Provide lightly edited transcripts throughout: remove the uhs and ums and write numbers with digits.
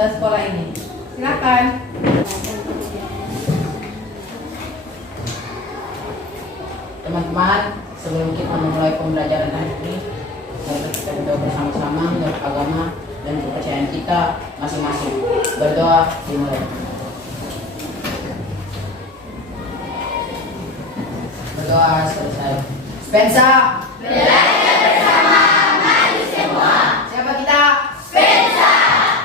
Sekolah ini. Silakan. Teman-teman, sebelum kita memulai pembelajaran hari ini, mari kita berdoa bersama-sama menurut agama dan kepercayaan kita masing-masing. Berdoa dimulai. Berdoa selesai. Spensa. Belajar bersama, mari semua. Siapa kita? Spensa.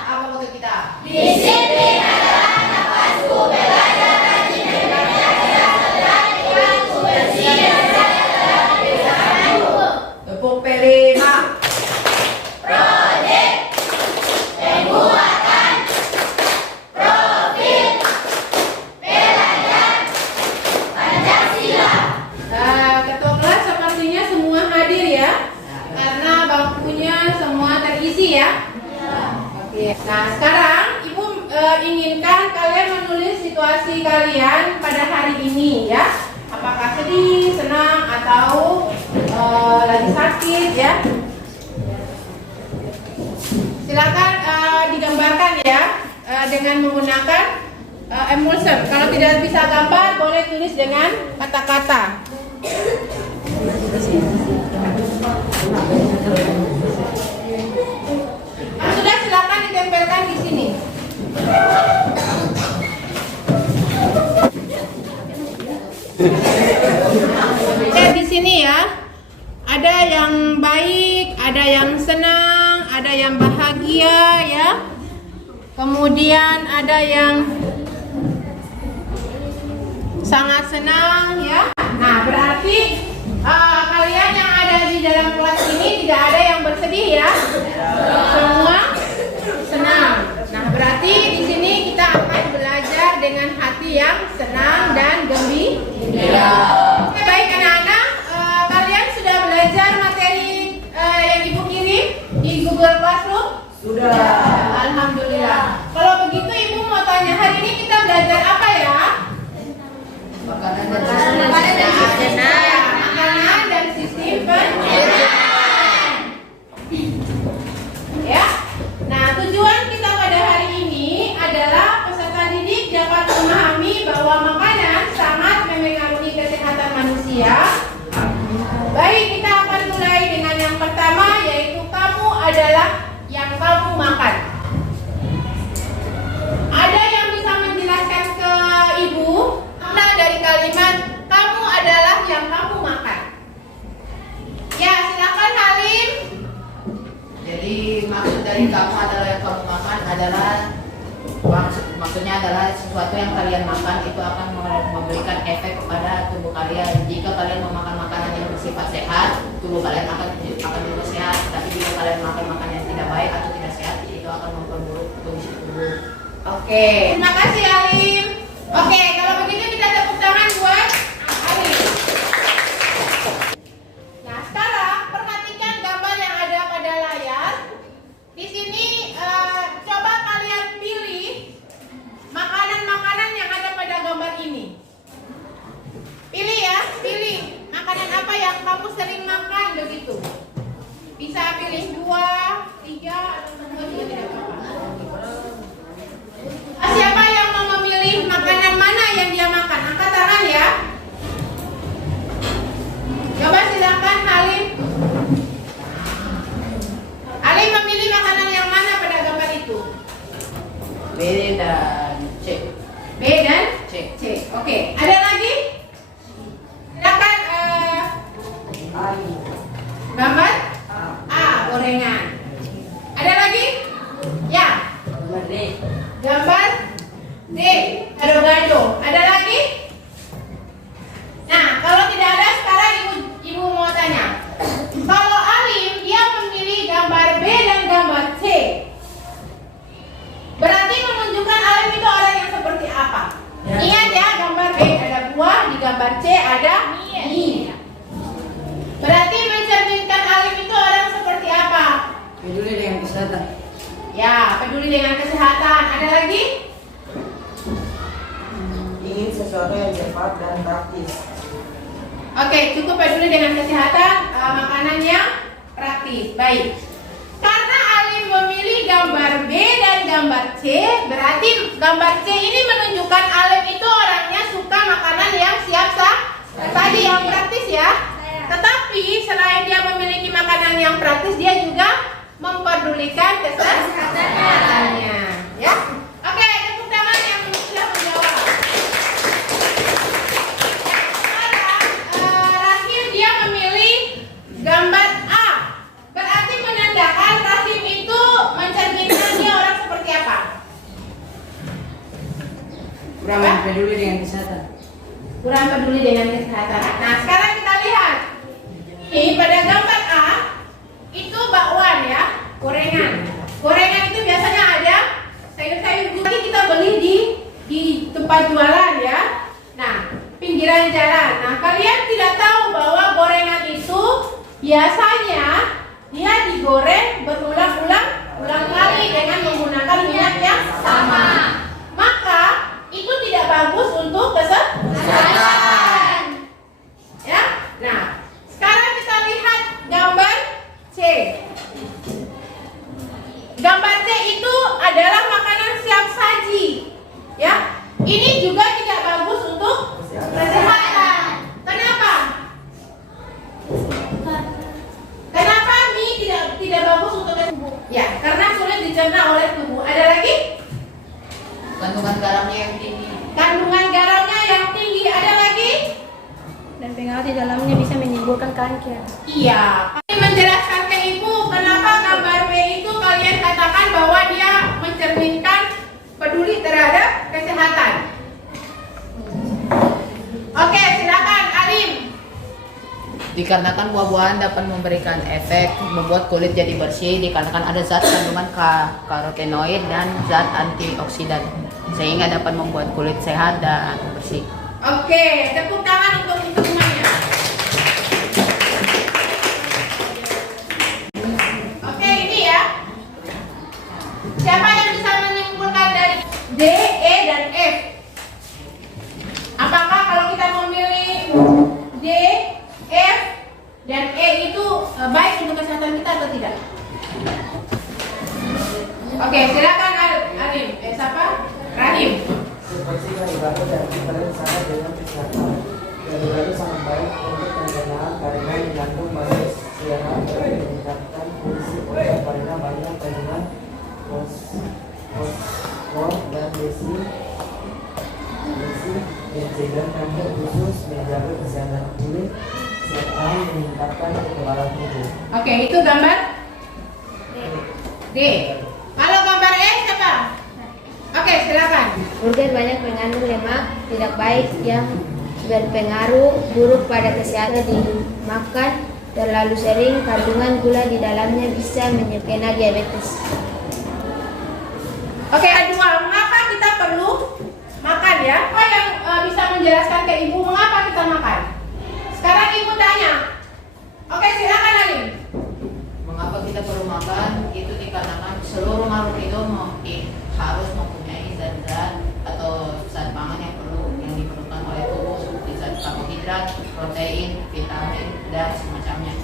Apa maksud kita? Disiplin adalah nafasku, belajar rajin dan belajar setelah bersih dan sadar bersamaku. Tepuk pelima. Proyek pembuatan profil pelajar Pancasila. Ketua kelas sepertinya semua hadir ya, karena bangkunya semua terisi ya. Oke. Nah sekarang Ibu inginkan kalian menulis situasi kalian pada hari ini ya. Apakah sedih, senang, atau lagi sakit ya. Silakan digambarkan ya dengan menggunakan emulsion. Kalau tidak bisa gambar, boleh tulis dengan kata-kata. Sudah, silakan ditempelkan di sini. Di sini ya, ada yang baik, ada yang senang, ada yang bahagia ya. Kemudian ada yang sangat senang ya. Nah berarti kalian yang ada di dalam kelas ini tidak ada yang bersedih ya. Semua senang. Nah berarti di sini kita akan belajar dengan hati yang senang dan gembira. Oke, baik anak-anak, kalian sudah belajar materi yang Ibu kirim di Google Classroom? Sudah. Alhamdulillah. Kalau begitu Ibu mau tanya, hari ini kita belajar apa ya? Makanan dan sistem pencernaan. Ya. Nah, tujuan kita pada hari ini adalah peserta didik dapat memahami bahwa makanan sangat memengaruhi kesehatan manusia. Baik, kita akan mulai dengan yang pertama, yaitu kamu adalah yang kamu makan. Ada yang bisa menjelaskan ke Ibu makna dari kalimat kamu adalah yang kamu makan? Ya, silakan Halim. Jadi maksud dari kamu adalah yang kamu makan adalah maksudnya adalah sesuatu yang kalian makan itu akan memberikan efek kepada tubuh kalian. Jika kalian memakan makanan yang bersifat sehat, tubuh kalian akan juga sehat. Tapi jika kalian makan makanan yang tidak baik atau tidak sehat, itu akan memperburuk kondisi tubuh. Oke, terima kasih Halim. Oke, kalau begitu kita tepuk tangan buat Halim. Nah, sekarang perhatikan gambar yang ada pada layar. Di sini coba kalian pilih makanan-makanan yang ada pada gambar ini. Pilih ya, pilih makanan apa yang kamu sering makan begitu. Bisa pilih 2, 3, atau semua juga tidak apa-apa. Siapa yang mau memilih makanan mana yang dia makan? Angkat tangan ya. Coba silakan Halim. Halim memilih makanan yang mana pada gambar itu? B dan C. B dan C. C. Oke. Ada lagi? Silakan gambar A, gorengan. Ada lagi? Ya. Gambar D. Gambar D, gado-gado. Ada lagi? gambar C ada mie. Berarti mencerminkan alim itu orang seperti apa? Peduli dengan kesehatan. Ya, peduli dengan kesehatan. Ada lagi? Ingin sesuatu yang cepat dan praktis. Oke, cukup peduli dengan kesehatan, makanan yang praktis. Baik. Karena alim memilih gambar B dan gambar C, berarti gambar C ini menunjukkan alim itu orangnya suka makanan yang siap tadi yang praktis ya. Tetapi selain dia memiliki makanan yang praktis, dia juga memperdulikan kesehatannya. Ya. Oke, tepuk tangan yang sudah menjawab. Sekarang Rahim dia memilih gambar A. Berarti menandakan Rahim itu mencerminkan dia orang seperti apa? Kurang peduli dengan kesehatan. Kurang peduli dengan kesehatan. Nah, sekarang kita lihat. Ini pada gambar A itu bakwan ya, gorengan. Gorengan itu biasanya ada sayur-sayur gurih kita beli di tempat jualan ya. Nah, pinggiran jalan. Nah, kalian tidak tahu bahwa gorengan itu biasanya dia digoreng berulang-ulang kali dengan menggunakan minyak yang sama. Maka itu tidak bagus untuk kesehatan. Ya. Nah, sekarang kita lihat gambar C. Gambar C itu adalah makanan siap saji. Ya. Ini juga tidak bagus untuk kesehatan. Kenapa? Kenapa mie tidak bagus untuk tubuh? Ya, karena sulit dicerna oleh tubuh. Ada lagi? Kandungan garamnya yang tinggi. Kandungan garamnya yang tinggi. Ada lagi? Dan pengaruh di dalamnya bisa menimbulkan kanker. Iya. Kami menjelaskan ke ibu kenapa gambar B itu kalian katakan bahwa dia mencerminkan peduli terhadap kesehatan. Oke, silakan Alim. Dikarenakan buah-buahan dapat memberikan efek membuat kulit jadi bersih, dikarenakan ada zat kandungan karotenoid dan zat antioksidan sehingga dapat membuat kulit sehat dan bersih. Oke, tepuk tangan untuk semuanya. Oke, ini ya. Siapa yang bisa menyimpulkan dari D, E, dan F? Apakah kalau kita memilih D, F, dan E itu baik untuk kesehatan kita atau tidak? Oke, silakan Alim. Siapa? Rahim. Seperti gado-gado dan kalian sama dengan kesehatan. Gado-gado sangat baik untuk pencernaan karena mengandung banyak serat dan meningkatkan fungsi otak karena banyak kandungan fosfor dan besi mencegah kanker khusus, menjaga kesehatan kulit serta meningkatkan kekebalan tubuh. Oke, itu gambar D. Kalau gambar E siapa? Oke, silakan. Burger banyak mengandung lemak tidak baik yang berpengaruh buruk pada kesehatan. Dimakan terlalu sering, kandungan gula di dalamnya bisa menyebabkan diabetes. Oke, kedua, mengapa kita perlu makan ya? Apa yang bisa menjelaskan ke ibu mengapa kita makan? Sekarang ibu tanya. Oke, silakan Alim. Mengapa kita perlu makan? Itu dikarenakan seluruh makhluk itu harus mempunyai zat-zat atau zat pangan yang diperlukan oleh tubuh seperti zat karbohidrat, protein, vitamin, dan semacamnya.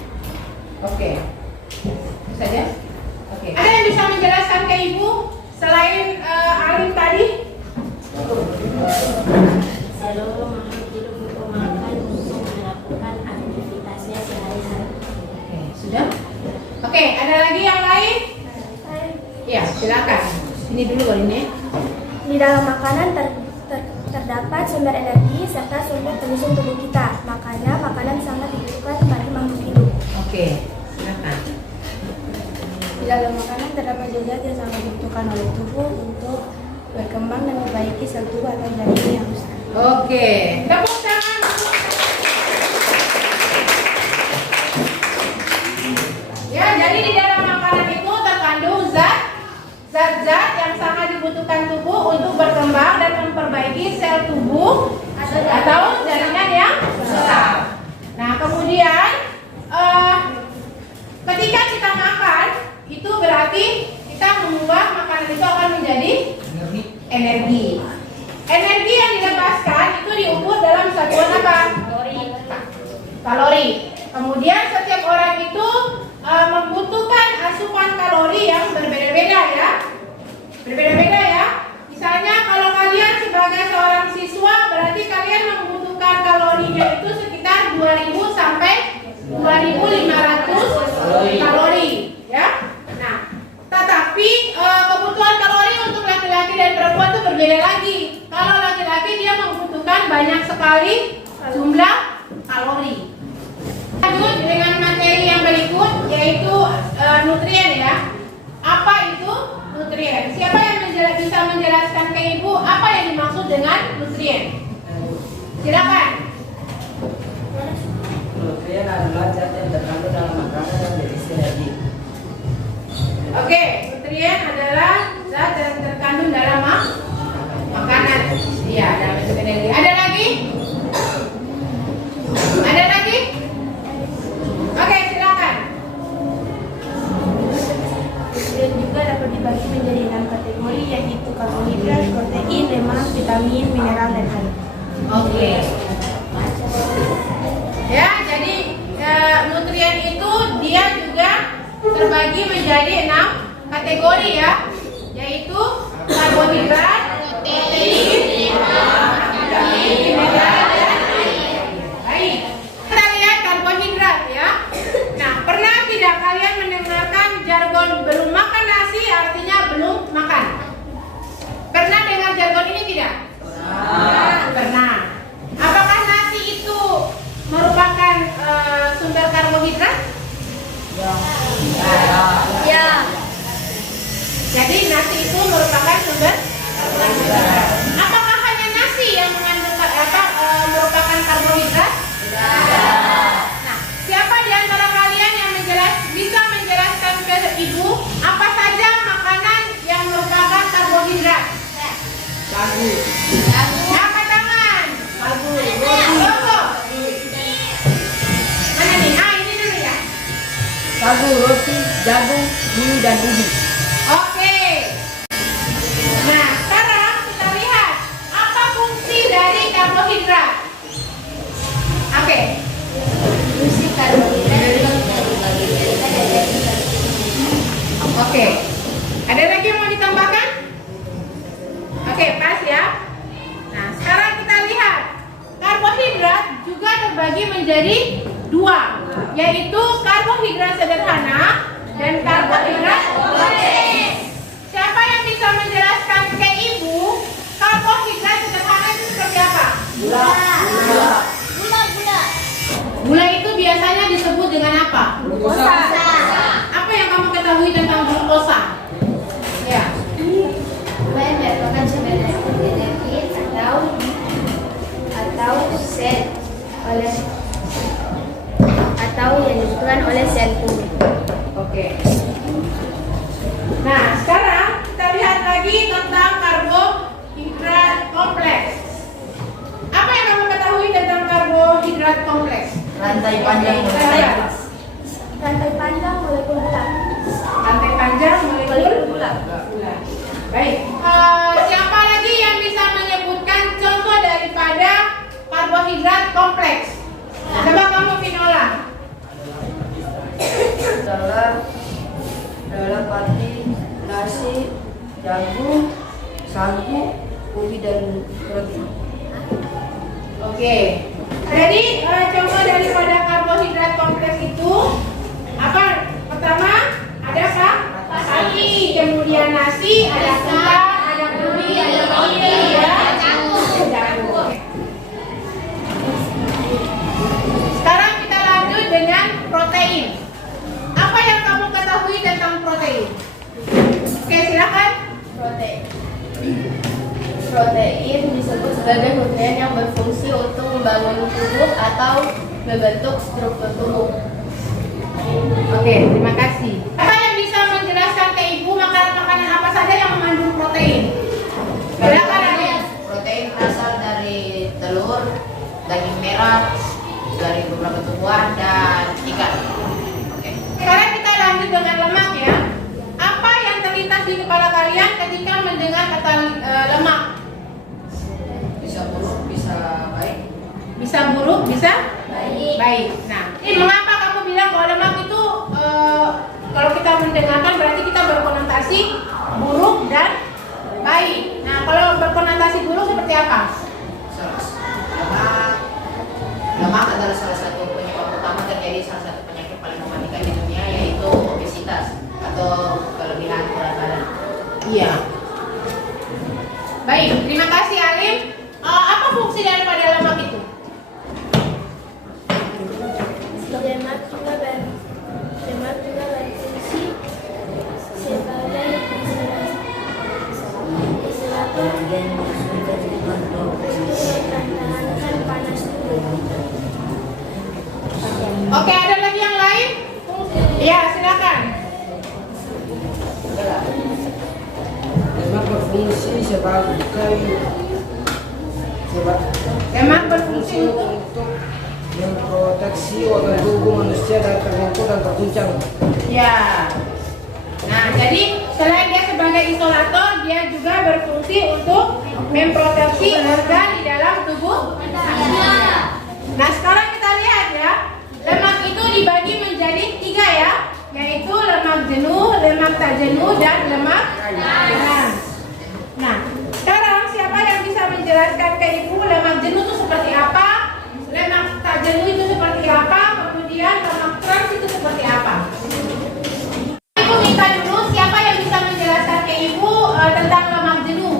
Oke. Itu saja. Oke. Ada yang bisa menjelaskan ke ibu selain Alim tadi? Seluruh makhluk hidup butuh makan untuk melakukan aktivitasnya sehari-hari. Oke, sudah? Oke, ada lagi yang lain? Ya, silakan. Ini dulu kali ini. Di dalam makanan terdapat sumber energi serta sumber penyusun tubuh kita. Makanya makanan sangat dibutuhkan bagi makhluk hidup. Oke, silakan. Di dalam makanan terdapat zat yang sangat dibutuhkan oleh tubuh untuk berkembang dan memperbaiki sel tubuh atau jaringan yang rusak. Oke, tepuk tangan. Ya, jadi di dalam makanan itu terkandung zat-zat yang sangat dibutuhkan tubuh untuk berkembang dan memperbaiki sel tubuh atau jaringan kalori. Kemudian setiap orang itu membutuhkan asupan kalori yang berbeda-beda ya. Berbeda-beda ya. Misalnya kalau kalian sebagai seorang siswa berarti kalian membutuhkan kalorinya itu sekitar 2000 sampai 2500 kalori ya. Nah, tetapi kebutuhan kalori untuk laki-laki dan perempuan itu berbeda lagi. Kalau laki-laki dia membutuhkan banyak sekali jumlah kalori. Lanjut dengan materi yang berikut yaitu nutrien ya. Apa itu nutrien? Siapa yang bisa menjelaskan ke ibu apa yang dimaksud dengan nutrien? Silakan. Nutrien adalah zat yang terkandung dalam makanan yang berisi energi. Oke, nutrien adalah zat yang terkandung dalam makanan. Iya, dalam bentuk energi. Ada lagi? Ada lagi? Oke, silakan. Dan juga dapat dibagi menjadi 6 kategori, yaitu karbohidrat, protein, lemak, vitamin, mineral, dan air. Oke. Ya, jadi nutrien itu dia juga terbagi menjadi 6 kategori ya, yaitu karbohidrat, protein, vitamin, mineral, dan air. Baik. Kita lihat karbohidrat ya. Nah, pernah tidak kalian mendengarkan jargon belum makan nasi artinya belum makan? Pernah dengar jargon ini tidak? Pernah. Apakah nasi itu merupakan sumber karbohidrat? Ya. Jadi nasi itu merupakan sumber karbohidrat. Apakah hanya nasi yang mengandung merupakan karbohidrat? Nah, siapa di antara kalian yang bisa menjelaskan ke ibu apa saja makanan yang merupakan karbohidrat? Sagu. Angkat tangan. Sagu. Logo. Mana nih? Ah, ini dulu ya. Sagu, roti, jagung, bulu dan ubi. Oke. Nah, sekarang kita lihat apa fungsi dari karbohidrat. Oke. Fungsi karbohidrat Oke. Ada lagi yang mau ditambahkan? Oke, pas ya. Nah, sekarang kita lihat karbohidrat juga terbagi menjadi 2, yaitu karbohidrat sederhana dan karbohidrat kompleks. Siapa yang bisa menjelaskan ke ibu karbohidrat sederhana itu seperti apa? Gula itu biasanya disebut dengan apa? Glukosa. Apa yang kamu ketahui tentang glukosa? Ya. Gula merupakan sumber energi atau yang dibutuhkan oleh sel tubuh. Oke. Nah, sekarang kita lihat lagi tentang karbohidrat kompleks. Apa yang kamu ketahui tentang karbohidrat kompleks? Rantai panjang molekul. Rantai panjang molekul gula. Rantai panjang molekul Gula. Baik. Siapa lagi yang bisa menyebutkan contoh daripada karbohidrat kompleks? Coba kamu Vinola. Dalam pati, nasi, jagung, sagu, ubi dan roti. Oke. Jadi contoh daripada karbohidrat kompleks itu apa? Pertama ada apa? Pati, kemudian nasi, ada gula, ada ubi, ada roti, ya. Jagung. Sekarang kita lanjut dengan protein. Apa yang kamu ketahui tentang protein? Oke, silakan. Protein disebut sebagai nutrien yang berfungsi untuk membangun tubuh atau membentuk struktur tubuh. Oke, terima kasih. Apa yang bisa menjelaskan ke ibu makanan-makanan apa saja yang mengandung protein? Silakan Adit. Protein berasal dari telur, daging merah, dari beberapa tumbuhan dan ikan. Oke. Sekarang kita lanjut dengan lemak ya. Apa yang terlintas di kepala kalian ketika mendengar kata lemak? Bisa buruk, bisa baik. Bisa buruk, bisa baik. Nah, ini mengapa kamu bilang bahwa lemak itu kalau kita mendengarkan berarti kita berkonotasi buruk dan baik. Nah, kalau berkonotasi buruk seperti apa? Lemak adalah salah satu penyebab utama terjadi salah satu penyakit paling mematikan di dunia, yaitu obesitas atau kelebihan berat badan. Iya. Baik, terima kasih Alim. Apa fungsi daripada lemak itu? Lemak juga berfungsi sebagai isolator mempertahankan panas tubuh. Oke, ada lagi yang lain? Ya, silakan. Lemak berfungsi sebagai Lemak berfungsi untuk memproteksi organ tubuh manusia dari terbengkak dan terguncang. ya. Nah, jadi selain dia sebagai isolator, dia juga berfungsi untuk memproteksi organ di dalam tubuh manusia. Nah, sekarang kita lihat ya, lemak itu dibagi menjadi 3 ya, yaitu lemak jenuh, lemak tak jenuh, dan lemak trans. Nah, sekarang siapa yang bisa menjelaskan ke Ibu lemak jenuh itu seperti apa, lemak tak jenuh itu seperti apa, kemudian lemak trans itu seperti apa? Ibu minta dulu siapa yang bisa menjelaskan ke Ibu tentang lemak jenuh.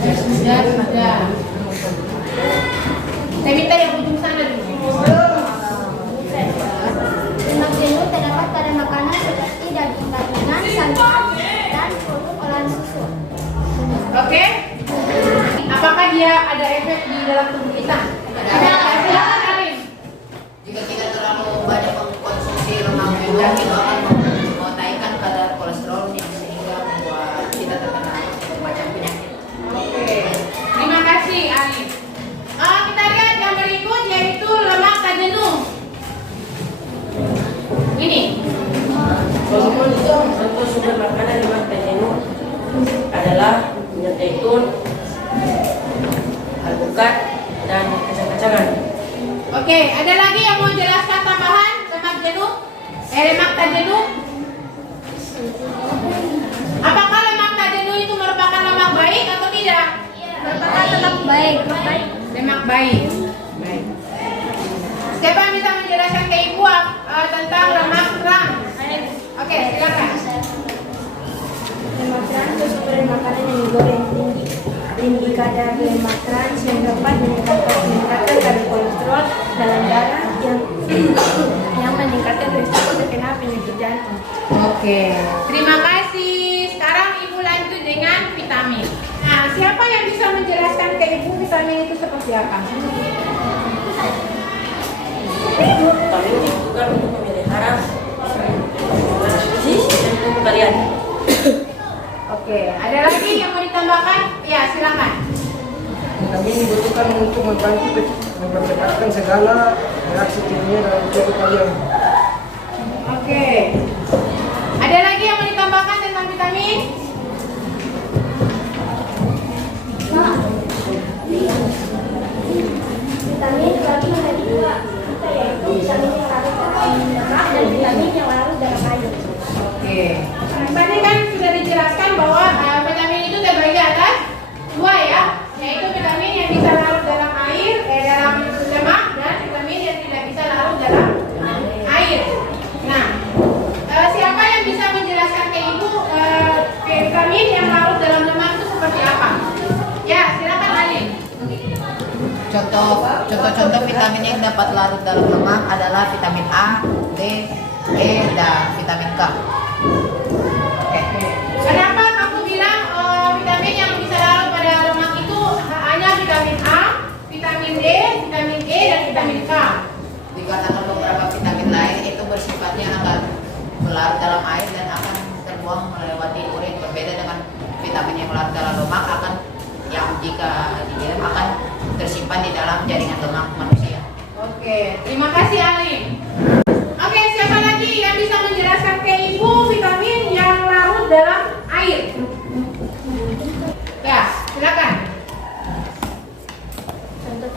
Sudah. Saya minta yang ujung sana dulu. Lemak jenuh terdapat pada makanan seperti daging kandungan, santan, dan produk olahan susu. Oke? Apakah dia ada efek di dalam tubuh kita? Ada. Silakan Alim. Jika kita terlalu banyak mengkonsumsi lemak jenuh, itu akan menaikkan kadar kolesterol yang sehingga membuat kita terkena bermacam penyakit. Oke. Terima kasih Alim. Kita lihat yang berikut yaitu lemak tak jenuh. Ini. Contoh sumber makanan lemak tak jenuh adalah minyak zaitun, alpukat, dan kacang-kacangan. Oke, ada lagi yang mau jelaskan tambahan lemak jenuh? Lemak tak jenuh? Apakah lemak tak jenuh itu merupakan lemak baik atau tidak? Merupakan lemak baik. Lemak baik. Baik. Siapa yang bisa menjelaskan ke Ibu tentang lemak trans? Oke, silakan. Lemak trans itu sumber makanan yang digoreng tinggi kadar lemak trans yang dapat meningkatkan kadar kolesterol dalam darah yang meningkatkan risiko terkena penyakit jantung. Oke, terima kasih. Sekarang Ibu lanjut dengan vitamin. Nah, siapa yang bisa menjelaskan ke Ibu vitamin itu seperti apa? Vitamin dibutuhkan untuk memelihara fungsi sistem tubuh kalian. Oke, ada lagi yang mau ditambahkan? Ya, silakan. Vitamin dibutuhkan untuk membantu mempercepatkan segala reaksi kimia dalam tubuh kalian. Oke. Ada lagi yang mau ditambahkan tentang vitamin? Vitamin dibagi menjadi 2, yaitu vitamin yang larut dalam lemak dan vitamin yang larut dalam air. Oke. Tadi kan sudah dijelaskan bahwa vitamin itu terbagi atas 2 ya, yaitu vitamin yang bisa larut dalam air, dalam lemak, dan vitamin yang tidak bisa larut dalam air. Nah, siapa yang bisa menjelaskan ke Ibu vitamin yang larut dalam lemak itu seperti apa? Ya, silakan Alim. Contoh-contoh vitamin yang dapat larut dalam lemak adalah vitamin A, D, E, dan vitamin K. Oke. Kenapa kamu bilang vitamin yang bisa larut pada lemak itu hanya vitamin A, vitamin D, vitamin E, dan vitamin K? Dikarenakan beberapa vitamin lain itu bersifatnya akan berlarut dalam air dan akan terbuang melewati urin. Berbeda dengan vitamin yang larut dalam lemak yang jika didiam akan tersimpan di dalam jaringan lemak manusia. Oke, terima kasih Alim. Oke, siapa lagi yang bisa menjelaskan ke Ibu vitamin yang larut dalam air? Ya, silakan. Contoh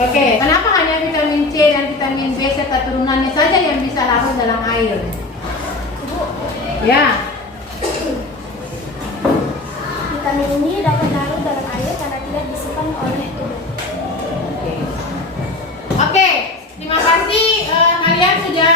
Oke, kenapa hanya vitamin C dan vitamin B serta turunannya saja yang bisa larut dalam air? Ya. Vitamin ini dapat larut dalam air karena tidak disimpan oleh tubuh. Oke, terima kasih kalian sudah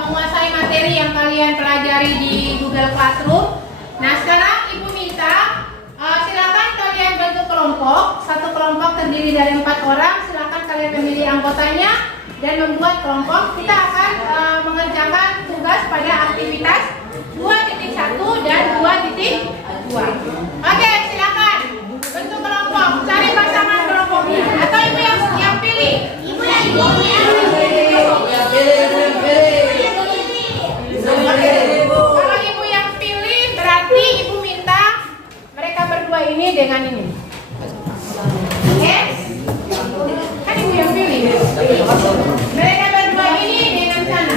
menguasai materi yang kalian pelajari di Google Classroom. Nah, sekarang Ibu minta silakan kalian bentuk kelompok. Satu kelompok terdiri dari 4 orang. Silakan kalian memilih anggotanya dan membuat kelompok. Kita akan mengerjakan tugas pada aktivitas 2.1 dan 2.2. Oke, silakan bentuk kelompok. Cari pasangan kelompoknya. Atau ibu yang pilih. Ibu yang Kalau ibu yang pilih berarti ibu minta mereka berdua ini dengan ini. Oke? Kan ibu yang pilih. Mereka berdua ini dengan sana.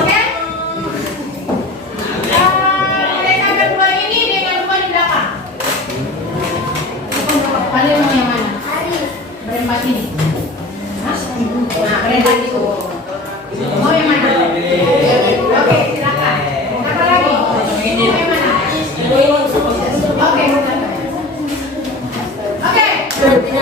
Oke? Mereka berdua ini dengan dua di belakang. Kalian mau yang mana? Berempat ini. Nah, berempat itu. Mau yang mana? Oke, silakan. Apa lagi? Mau yang mana? Oke. Oke.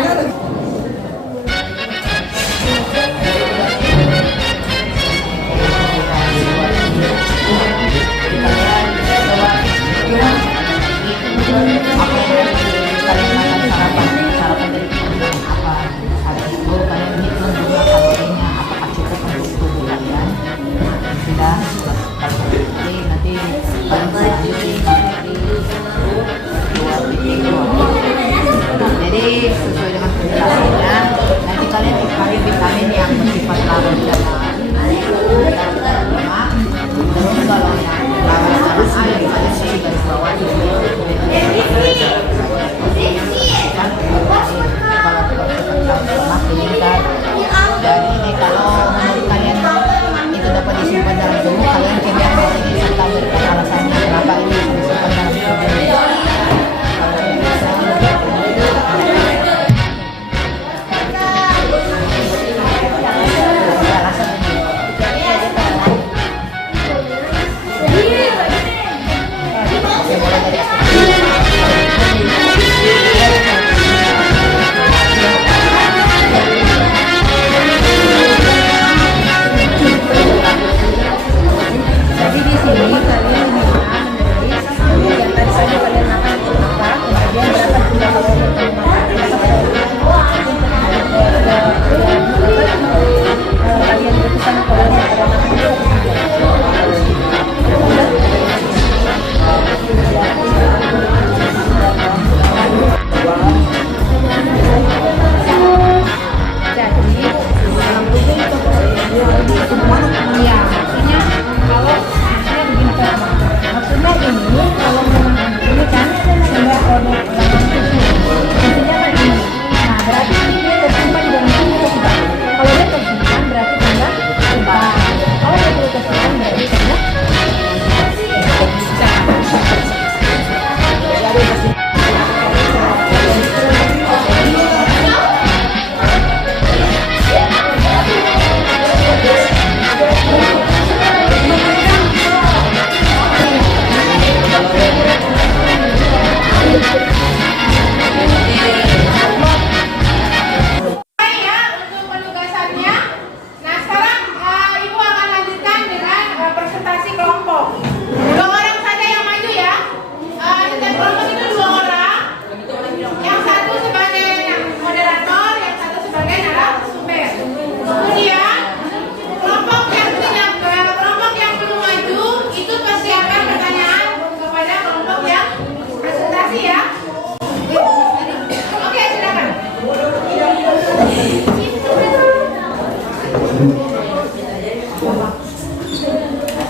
Jadi sesuai dengan penjelasannya, nanti kalian cari vitamin yang bersifat larut dalam lemak. Terus kalau yang larut dalam air, kalian cari garis bawah di kalau lemak meningkat. Dan ini kalau menurut kalian itu dapat disimpan dalam tubuh, kalian coba ini serta berikan alasannya kenapa ini disimpan dalam tubuh.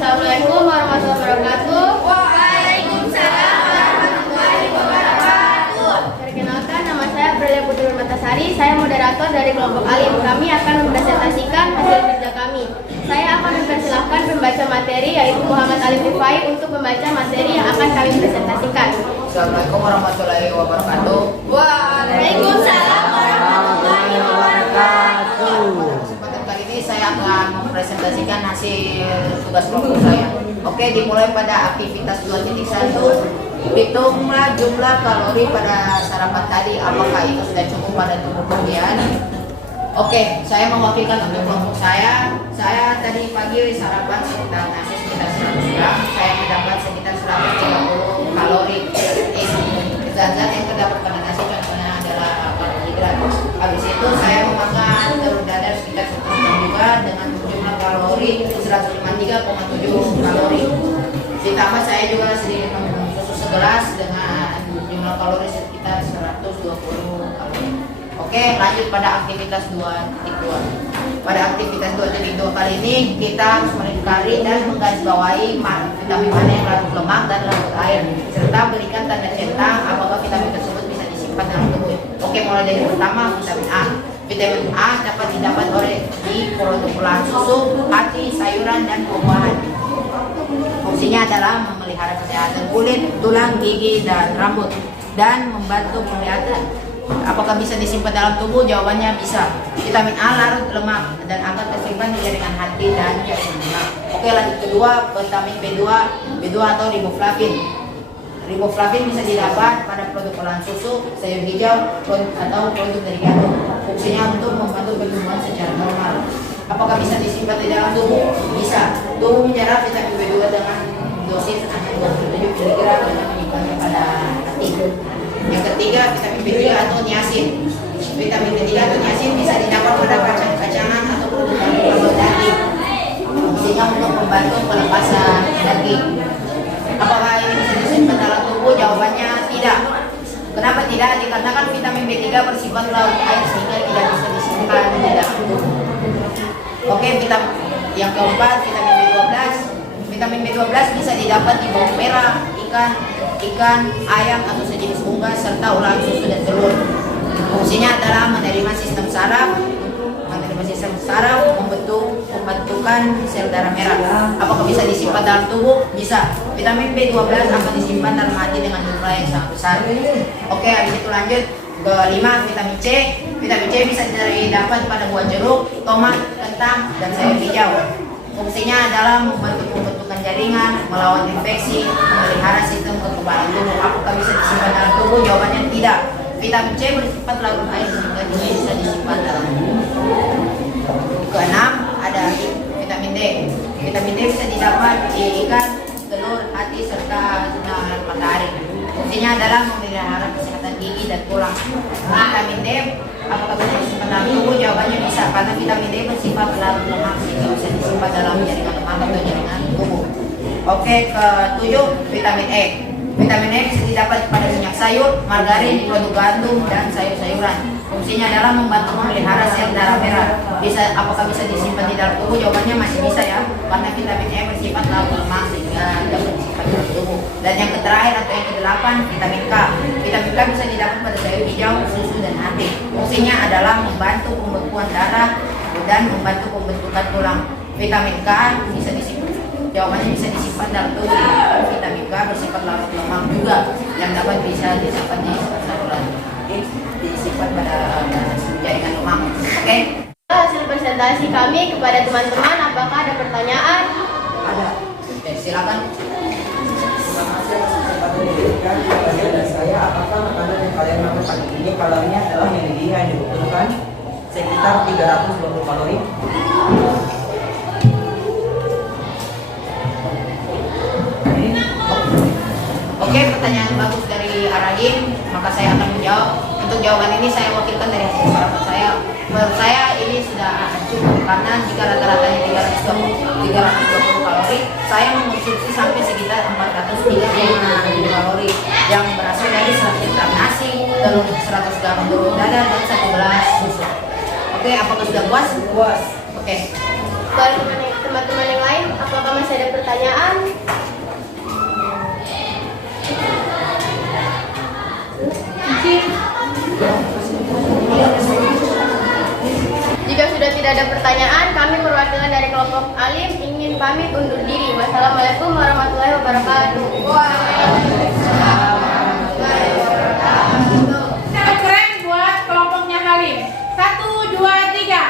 Assalamualaikum warahmatullahi wabarakatuh. Waalaikumsalam warahmatullahi wabarakatuh. Perkenalkan, nama saya Aprilia Putri Matasari. Saya moderator dari kelompok alim. Kami akan mempresentasikan hasil kerja kami. Saya akan mempersilahkan pembaca materi yaitu Muhammad Alim Rifai untuk membaca materi yang akan kami presentasikan. Assalamualaikum warahmatullahi wabarakatuh. Waalaikumsalam warahmatullahi wabarakatuh. presentasikan hasil tugas kelompok saya. Oke, dimulai pada aktivitas 2.1. Hitunglah jumlah kalori pada sarapan tadi. Apakah itu sudah cukup pada tubuh kalian? Oke, saya mewakilkan untuk kelompok saya. Saya tadi pagi sarapan sekitar nasi sekitar 100 gram. Saya mendapat sekitar 130 kalori. Zat-zat yang terdapat pada nasi contohnya adalah karbohidrat. Habis itu saya memakan telur dadar sekitar 1 gram juga dengan jumlah kalori 153,7 kalori. Ditambah saya juga sedikit minum susu segelas dengan jumlah kalori sekitar 120 kalori. Oke, lanjut pada aktivitas 2.2. Pada aktivitas 2.2 kali ini kita harus melingkari dan menggarisbawahi vitamin mana yang larut lemak dan larut air, serta berikan tanda centang apakah vitamin tersebut bisa disimpan dalam tubuh. Oke, mulai dari pertama, vitamin A. Vitamin A dapat didapat di produk olahan susu, hati, sayuran, dan buah-buahan. Fungsinya adalah memelihara kesehatan kulit, tulang, gigi, dan rambut, dan membantu penglihatan. Apakah bisa disimpan dalam tubuh? Jawabannya bisa. Vitamin A larut lemak dan akan tersimpan di jaringan hati dan jaringan lemak. Oke, lanjut kedua, vitamin B2 atau riboflavin. Riboflavin bisa didapat pada produk olahan susu, sayur hijau, atau produk dari gandum. Fungsinya untuk membantu pertumbuhan secara normal. Apakah bisa disimpan di dalam tubuh? Bisa. Tubuh menyerap vitamin B2 dengan dosis hanya 27 mg dengan menyimpannya pada hati. Yang ketiga, vitamin B3 atau niacin. Vitamin B3 atau niacin bisa didapat pada kacang-kacangan atau produk daging. Fungsinya untuk membantu pelepasan energi. Apakah ini bisa disimpan dalam tubuh? Jawabannya tidak. Kenapa tidak? Dikarenakan vitamin B3 bersifat larut air sehingga tidak bisa disimpan di dalam tubuh. Oke, yang keempat, vitamin B12. Vitamin B12 bisa didapat di bawang merah, ikan, ayam atau sejenis unggas serta olahan susu dan telur. Fungsinya adalah menerima sistem saraf, membentukkan sel darah merah. Apakah bisa disimpan dalam tubuh? Bisa. Vitamin B12 akan disimpan dalam hati dengan jumlah yang sangat besar. Oke, habis itu lanjut ke 5, vitamin C. Vitamin C bisa didapat pada buah jeruk, tomat, kentang, dan sayur hijau. Fungsinya adalah membantu pembentukan jaringan, melawan infeksi, memelihara sistem kekebalan tubuh. Apakah bisa disimpan dalam tubuh? Jawabannya tidak. Vitamin C bersifat larut air sehingga tidak bisa disimpan dalam tubuh. Keenam, ada vitamin D. Vitamin D bisa didapat di ikan, telur, hati, serta sinar matahari. Fungsinya adalah memelihara kesehatan gigi dan tulang. Vitamin D, apakah bisa disimpan dalam tubuh? Jawabannya bisa, karena vitamin D bersifat larut lemak sehingga bisa disimpan dalam jaringan lemak atau jaringan tubuh. Oke, ke-7, vitamin E. Vitamin E bisa didapat pada minyak sayur, margarin, produk gandum, dan sayur-sayuran. Fungsinya adalah membantu memelihara sel darah merah. Apakah bisa disimpan di dalam tubuh? Jawabannya masih bisa ya, karena vitamin E bersifat larut lemak sehingga dapat disimpan dalam tubuh. Dan yang terakhir atau yang ke-8, vitamin K. Vitamin K bisa didapat pada sayur hijau, susu, dan hati. Fungsinya adalah membantu pembekuan darah dan membantu pembentukan tulang. Vitamin K bisa disimpan. Jawabannya bisa disimpan dalam tubuh. Vitamin K bersifat larut lemak juga yang dapat bisa disimpan di saluran. Disimpan pada jaringan lemak. Oke. Hasil presentasi kami kepada teman-teman, apakah ada pertanyaan? Ada. Oke, silakan. Terima kasih atas kesempatan yang diberikan kepada dan saya. Apakah makanan yang kalian makan pagi ini kalorinya adalah yang dibutuhkan sekitar 320 kalori? Oke, pertanyaan bagus dari Arahim, maka saya akan menjawab. Untuk jawaban ini saya wakilkan dari hasil sarapan saya. Menurut saya ini sudah cukup karena jika rata-ratanya 320 kalori, saya mengonsumsi sampai sekitar 435 kalori yang berasal dari 100 gram nasi, telur 100 gram telur dadar, dan 1 gelas susu. Oke, apakah sudah puas? Puas. Oke. Dari teman-teman yang lain, apakah masih ada pertanyaan? Jika sudah tidak ada pertanyaan, kami perwakilan dari kelompok alim ingin pamit undur diri. Wassalamualaikum warahmatullahi wabarakatuh. Keren buat kelompoknya Halim. 1, 2, 3.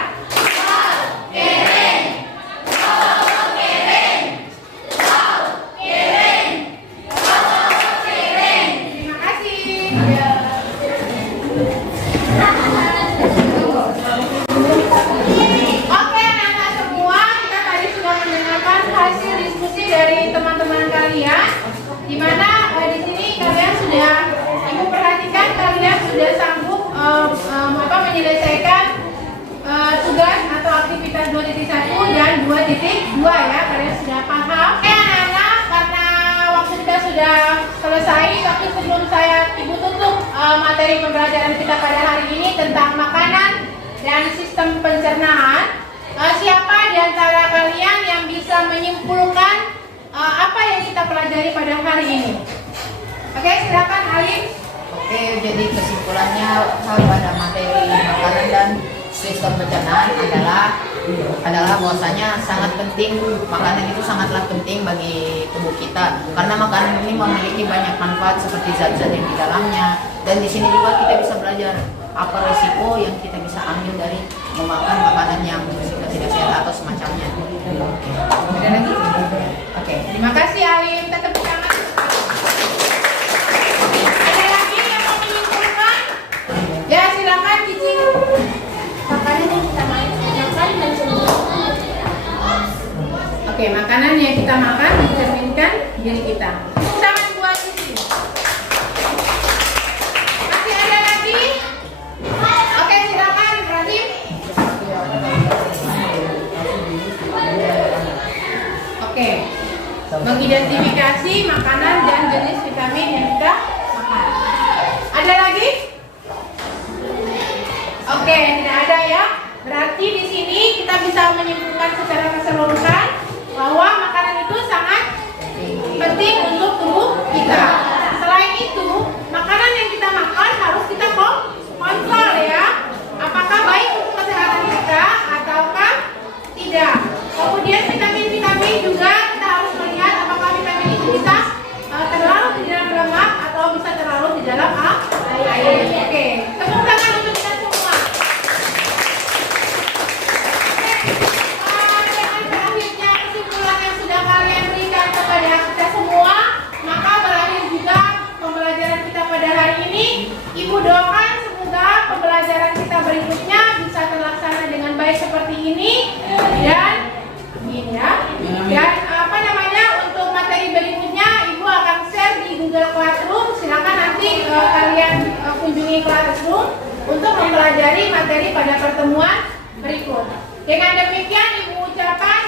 Keren. selesai, tapi sebelum Ibu tutup materi pembelajaran kita pada hari ini tentang makanan dan sistem pencernaan, siapa di antara kalian yang bisa menyimpulkan apa yang kita pelajari pada hari ini? Oke, silakan Alim. Oke, jadi kesimpulannya pada materi makanan dan sistem pencernaan adalah bahwasanya sangat penting, makanan itu sangatlah penting bagi tubuh kita karena makanan ini memiliki banyak manfaat seperti zat-zat yang di dalamnya, dan di sini juga kita bisa belajar apa resiko yang kita bisa ambil dari memakan makanan yang bersifat tidak sehat atau semacamnya. Ada lagi? Oke, terima kasih Alim. Kita tepuk tangan. Ada lagi yang mau menyimpulkan? Ya, silakan Cici. Makanan yang kita makan mencerminkan. Oke, makanan yang kita makan mencerminkan diri kita. Tangan buat Cici. Masih ada lagi? Oke, silakan Rahim. Oke, mengidentifikasi makanan dan jenis vitamin yang kita makan. Ada lagi? Oke, tidak ada ya. Berarti di sini kita bisa menyimpulkan secara keseluruhan bahwa makanan itu sangat penting untuk tubuh kita. Selain itu, makanan yang kita makan harus kita kontrol ya. Apakah baik untuk kesehatan kita ataukah tidak. Kemudian vitamin-vitamin juga kita harus melihat apakah vitamin itu bisa terlarut di dalam lemak atau bisa terlarut di dalam air. Oke, tepuk tangan untuk kita semua. Oke, dengan berakhirnya kesimpulan yang sudah kalian berikan kepada kita semua, maka berakhir juga pembelajaran kita pada hari ini. Ibu doakan semoga pembelajaran kita berikutnya bisa terlaksana dengan baik seperti ini, dan untuk materi berikutnya Ibu akan share di Google Classroom. Silakan nanti kalian kunjungi Classroom untuk mempelajari materi pada pertemuan berikut. Dengan demikian Ibu ucapkan